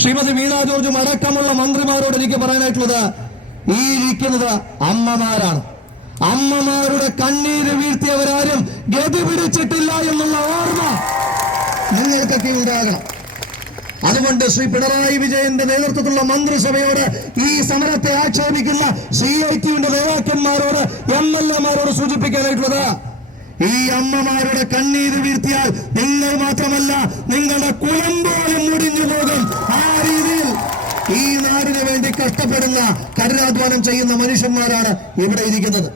ശ്രീമതി മീനാ George അടക്കമുള്ള മന്ത്രിമാരോട് എനിക്ക് പറയാനായിട്ടുള്ളത് ഈ ഇരിക്കുന്നത് അമ്മമാരാണ്. അമ്മമാരുടെ കണ്ണീര് വീഴ്ത്തിയവരാരും ഗതി പിടിച്ചിട്ടില്ല എന്നുള്ള ഓർമ്മ നിങ്ങൾക്കൊക്കെ ഉണ്ടാകണം. അതുകൊണ്ട് ശ്രീ പിണറായി വിജയന്റെ നേതൃത്വത്തിലുള്ള മന്ത്രിസഭയോട് ഈ സമരത്തെ ആക്ഷേപിക്കുന്ന സി ഐ ടിയുടെ നേതാക്കന്മാരോട് എം എൽ എമാരോട് സൂചിപ്പിക്കാനായിട്ടുള്ളത് ഈ അമ്മമാരുടെ കണ്ണീര് വീഴ്ത്തിയാൽ നിങ്ങൾ മാത്രമല്ല നിങ്ങളുടെ കുളം മുടിഞ്ഞു പോകും വേണ്ടി കഷ്ടപ്പെടുന്ന കഠിനാധ്വാനം ചെയ്യുന്ന മനുഷ്യന്മാരാണ് ഇവിടെ ഇരിക്കുന്നത്.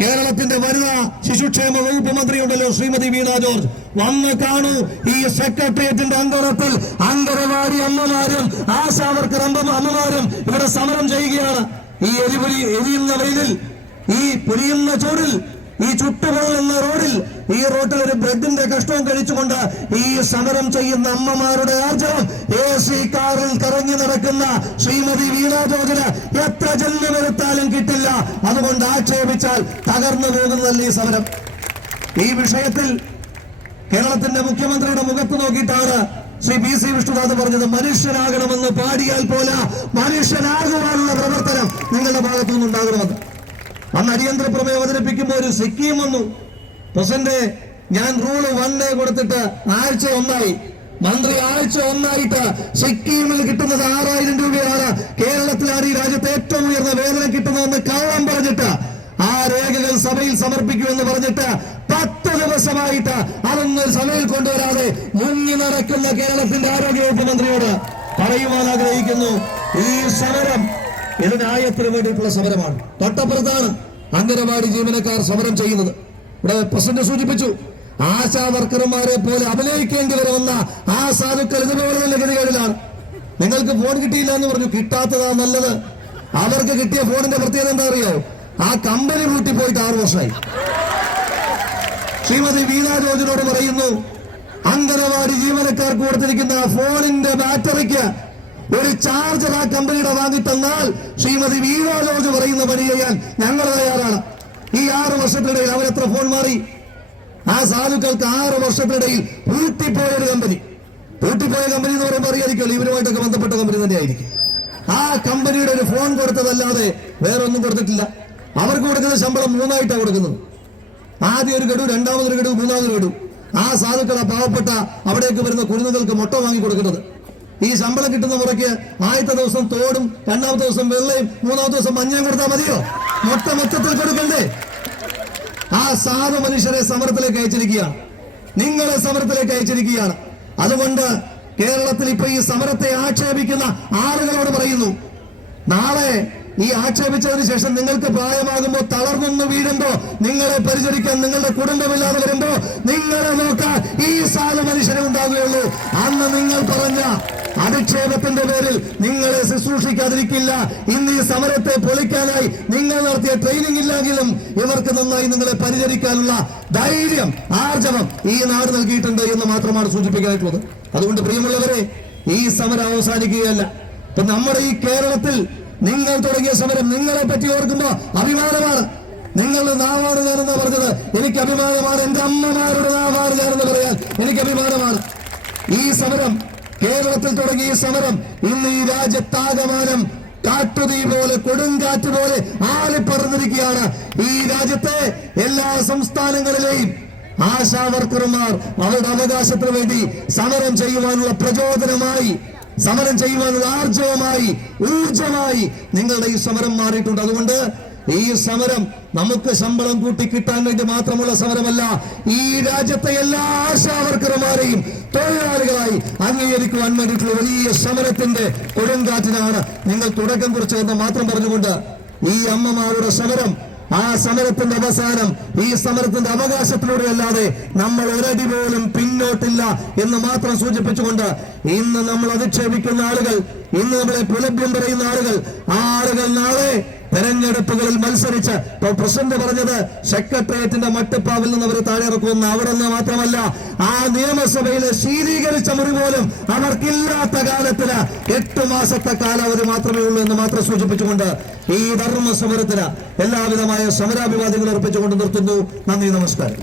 കേരളത്തിന്റെ വരുന്ന ശിശുക്ഷേമ വകുപ്പ് മന്ത്രിയുണ്ടല്ലോ ശ്രീമതി വീണ ജോർജ്. വന്ന് കാണൂ ഈ സെക്രട്ടേറിയറ്റിന്റെ അന്തരത്തിൽ അങ്കരവാടി അമ്മമാരും ആശാവർക്കർ അമ്മ അമ്മമാരും ഇവിടെ സമരം ചെയ്യുകയാണ്. ഈ എരിപുരി എരിയുന്ന വെയിലിൽ ഈ പൊരിയുന്ന ചൂടിൽ ഈ ചുട്ടുപൊള്ളുന്ന റോഡിൽ ഈ റോഡിൽ ഒരു ബ്രെഡിന്റെ കഷ്ടവും കഴിച്ചുകൊണ്ട് ഈ സമരം ചെയ്യുന്ന അമ്മമാരുടെ ആചരണം എ സി കാറിൽ കറങ്ങി നടക്കുന്ന ശ്രീമതി വീണ ജോർജിന് എത്ര ജന്മമെടുത്താലും കിട്ടില്ല. അതുകൊണ്ട് ആക്ഷേപിച്ചാൽ തകർന്നു പോകുന്നതല്ല ഈ സമരം. ഈ വിഷയത്തിൽ കേരളത്തിന്റെ മുഖ്യമന്ത്രിയുടെ മുഖത്ത് നോക്കിയിട്ടാണ് ശ്രീ പി സി വിഷ്ണുനാഥ് പറഞ്ഞത്. മനുഷ്യനാകണമെന്ന് പാടിയാൽ പോലെ മനുഷ്യനാകുവാനുള്ള പ്രവർത്തനം നിങ്ങളുടെ ഭാഗത്തു നിന്നുണ്ടാകണമെന്ന് അന്ന് അടിയന്തര പ്രമേയം അവതരിപ്പിക്കുമ്പോൾ ഒരു സിക്കിം വന്നു. പ്രസിഡന്റ് ഞാൻ റൂൾ വൺ ഡേ കൊടുത്തിട്ട് ആഴ്ച ഒന്നായി. മന്ത്രി ആഴ്ച ഒന്നായിട്ട് സിക്കിമിൽ കിട്ടുന്നത് ആറായിരം രൂപയാണ്. കേരളത്തിലാണ് ഈ രാജ്യത്ത് ഏറ്റവും ഉയർന്ന വേതനം കിട്ടുന്നതെന്ന് കള്ളം പറഞ്ഞിട്ട് ആ രേഖകൾ സഭയിൽ സമർപ്പിക്കുമെന്ന് പറഞ്ഞിട്ട് പത്ത് ദിവസമായിട്ട് അതൊന്നും സഭയിൽ കൊണ്ടുവരാതെ മുങ്ങി നടക്കുന്ന കേരളത്തിന്റെ ആരോഗ്യവകുപ്പ് മന്ത്രിയോട് പറയുവാൻ ആഗ്രഹിക്കുന്നു. ഈ സമരം ഇത് ന്യായത്തിന് വേണ്ടിയിട്ടുള്ള സമരമാണ്. തൊട്ടപ്പുറത്താണ് അംഗനവാടി ജീവനക്കാർ സമരം ചെയ്യുന്നത്. ഇവിടെ പ്രസിഡന്റ് സൂചിപ്പിച്ചു ആശാ വർക്കർമാരെ പോലെ അഭിനയിക്കേണ്ടി വരുമെന്ന ആ സാധുക്കൾ ഇതുപോലെ തന്നെ ഗതികേടിലാണ്. നിങ്ങൾക്ക് ഫോൺ കിട്ടിയില്ല എന്ന് പറഞ്ഞു കിട്ടാത്തതാ നല്ലത്. അവർക്ക് കിട്ടിയ ഫോണിന്റെ പ്രത്യേകത എന്താ അറിയോ? ആ കമ്പനി പൂട്ടി പോയിട്ട് ആറു വർഷമായി. ശ്രീമതി വീണ ജോജിനോട് പറയുന്നു അംഗനവാടി ജീവനക്കാർ കൊടുത്തിരിക്കുന്ന ഫോണിന്റെ ബാറ്ററിക്ക് ഒരു ചാർജർ ആ കമ്പനിയുടെ വാങ്ങി തന്നാൽ ശ്രീമതി വീണ ജോർജ് പറയുന്ന പണി ചെയ്യാൻ ഞങ്ങൾ തയ്യാറാണ്. ഈ ആറ് വർഷത്തിനിടയിൽ അവരെത്ര ഫോൺ മാറി? ആ സാധുക്കൾക്ക് ആറ് വർഷത്തിനിടയിൽ പൂട്ടിപ്പോയ ഒരു കമ്പനി പൂട്ടിപ്പോയ കമ്പനി എന്ന് പറയുമ്പോൾ അറിയാതിരിക്കുമല്ലോ ഇവരുമായിട്ടൊക്കെ ബന്ധപ്പെട്ട കമ്പനി തന്നെയായിരിക്കും. ആ കമ്പനിയുടെ ഒരു ഫോൺ കൊടുത്തതല്ലാതെ വേറൊന്നും കൊടുത്തിട്ടില്ല. അവർക്ക് കൊടുക്കുന്ന ശമ്പളം മൂന്നായിട്ടാണ് കൊടുക്കുന്നത്. ആദ്യ ഒരു ഗഡു രണ്ടാമതൊരു ഗഡു മൂന്നാമതൊരു ഗഡു. ആ സാധുക്കൾ ആ പാവപ്പെട്ട അവിടേക്ക് വരുന്ന കുരുന്നുകൾക്ക് മുട്ട വാങ്ങി കൊടുക്കുന്നത്. ഈ ശമ്പളം കിട്ടുന്ന മുറയ്ക്ക് ആദ്യത്തെ ദിവസം തോടും രണ്ടാമത്തെ ദിവസം വെള്ളയും മൂന്നാമത്തെ ദിവസം മഞ്ഞയും കൊടുത്താൽ മതിയോ? മൊത്തം മൊത്തത്തിൽ കൊടുക്കണ്ടേ? ആ സാധു മനുഷ്യരെ സമരത്തിലേക്ക് അയച്ചിരിക്കുകയാണ്. നിങ്ങളെ സമരത്തിലേക്ക് അയച്ചിരിക്കുകയാണ്. അതുകൊണ്ട് കേരളത്തിൽ ഇപ്പൊ ഈ സമരത്തെ ആക്ഷേപിക്കുന്ന ആളുകളോട് പറയുന്നു നാളെ ഈ ആക്ഷേപിച്ചതിന് ശേഷം നിങ്ങൾക്ക് പ്രായമാകുമ്പോ തളർന്നൊന്ന് വീഴുമ്പോ നിങ്ങളെ പരിചരിക്കാൻ നിങ്ങളുടെ കുടുംബമില്ലാതെ വരുമ്പോ നിങ്ങളെ നോക്കാൻ ഈ സാധു മനുഷ്യരെ ഉണ്ടാകുകയുള്ളൂ. അന്ന് നിങ്ങൾ പറഞ്ഞ അധിക്ഷേപത്തിന്റെ പേരിൽ നിങ്ങളെ ശുശ്രൂഷിക്കാതിരിക്കില്ല. ഇന്ന് ഈ സമരത്തെ പൊളിക്കാനായി നിങ്ങൾ നടത്തിയ ട്രെയിനിങ് ഇല്ലെങ്കിലും ഇവർക്ക് നന്നായി നിങ്ങളെ പരിചരിക്കാനുള്ള ധൈര്യം ആർജവം ഈ നാട് നൽകിയിട്ടുണ്ട് എന്ന് മാത്രമാണ് സൂചിപ്പിക്കാനായിട്ടുള്ളത്. അതുകൊണ്ട് പ്രിയമുള്ളവരെ ഈ സമരം അവസാനിക്കുകയല്ല. ഇപ്പൊ നമ്മുടെ ഈ കേരളത്തിൽ നിങ്ങൾ തുടങ്ങിയ സമരം നിങ്ങളെ പറ്റി ഓർക്കുമ്പോ അഭിമാനമാണ്. നിങ്ങളുടെ നാവാണ് ഞാനെന്നാ പറഞ്ഞത്. എനിക്ക് അഭിമാനമാണ്. എന്റെ അമ്മമാരുടെ നാവാണ് ഞാനെന്ന് പറയാൻ എനിക്ക് അഭിമാനമാണ്. ഈ സമരം കേരളത്തിൽ തുടങ്ങിയ സമരം ഇന്ന് ഈ രാജ്യത്താകമാനം കാട്ടുതീ പോലെ കൊടുങ്കാറ്റ് പോലെ ആലിപ്പറന്നിരിക്കുകയാണ് ഈ രാജ്യത്തെ എല്ലാ സംസ്ഥാനങ്ങളിലെയും ആശാവർക്കർമാർ അവരുടെ അവകാശത്തിന് വേണ്ടി സമരം ചെയ്യുവാനുള്ള പ്രചോദനമായി സമരം ചെയ്യുവാനുള്ള ആർജവമായി ഊർജമായി നിങ്ങളുടെ ഈ സമരം മാറിയിട്ടുണ്ട്. അതുകൊണ്ട് ഈ സമരം നമുക്ക് ശമ്പളം കൂട്ടി കിട്ടാൻ വേണ്ടി മാത്രമുള്ള സമരമല്ല ഈ രാജ്യത്തെ എല്ലാ ആശാവർക്കർമാരെയും തൊഴിലാളികളായി അംഗീകരിക്കുവാൻ വേണ്ടിയിട്ടുള്ള വലിയ സമരത്തിന്റെ കൊടുങ്കാറ്റിനാണ് നിങ്ങൾ തുടക്കം കുറിച്ചതെന്ന് മാത്രം പറഞ്ഞുകൊണ്ട് ഈ അമ്മമാരുടെ സമരം ആ സമരത്തിന്റെ അവസാനം ഈ സമരത്തിന്റെ അവകാശത്തിലൂടെ അല്ലാതെ നമ്മൾ ഒരടി പോലും പിന്നോട്ടില്ല എന്ന് മാത്രം സൂചിപ്പിച്ചുകൊണ്ട് ഇന്ന് നമ്മൾ അധിക്ഷേപിക്കുന്ന ആളുകൾ ഇന്ന് നമ്മളെ പുലഭ്യം പറയുന്ന ആളുകൾ ആ ആളുകൾ നാളെ തെരഞ്ഞെടുപ്പുകളിൽ മത്സരിച്ച് ഇപ്പോൾ പ്രസിഡന്റ് പറഞ്ഞത് സെക്രട്ടേറിയറ്റിന്റെ മട്ടുപ്പാവിൽ നിന്ന് അവർ താഴെ ഇറക്കുമെന്ന് അവിടെ നിന്ന് മാത്രമല്ല ആ നിയമസഭയിലെ ശീതീകരിച്ച മുറി പോലും അവർക്കില്ലാത്ത കാലത്തിന് എട്ട് മാസത്തെ കാലാവധി മാത്രമേ ഉള്ളൂ എന്ന് മാത്രം സൂചിപ്പിച്ചുകൊണ്ട് ഈ ധർമ്മ സമരത്തിന് എല്ലാവിധമായ സമരാഭിവാദികൾ അർപ്പിച്ചുകൊണ്ട് നിർത്തുന്നു. നന്ദി നമസ്കാരം.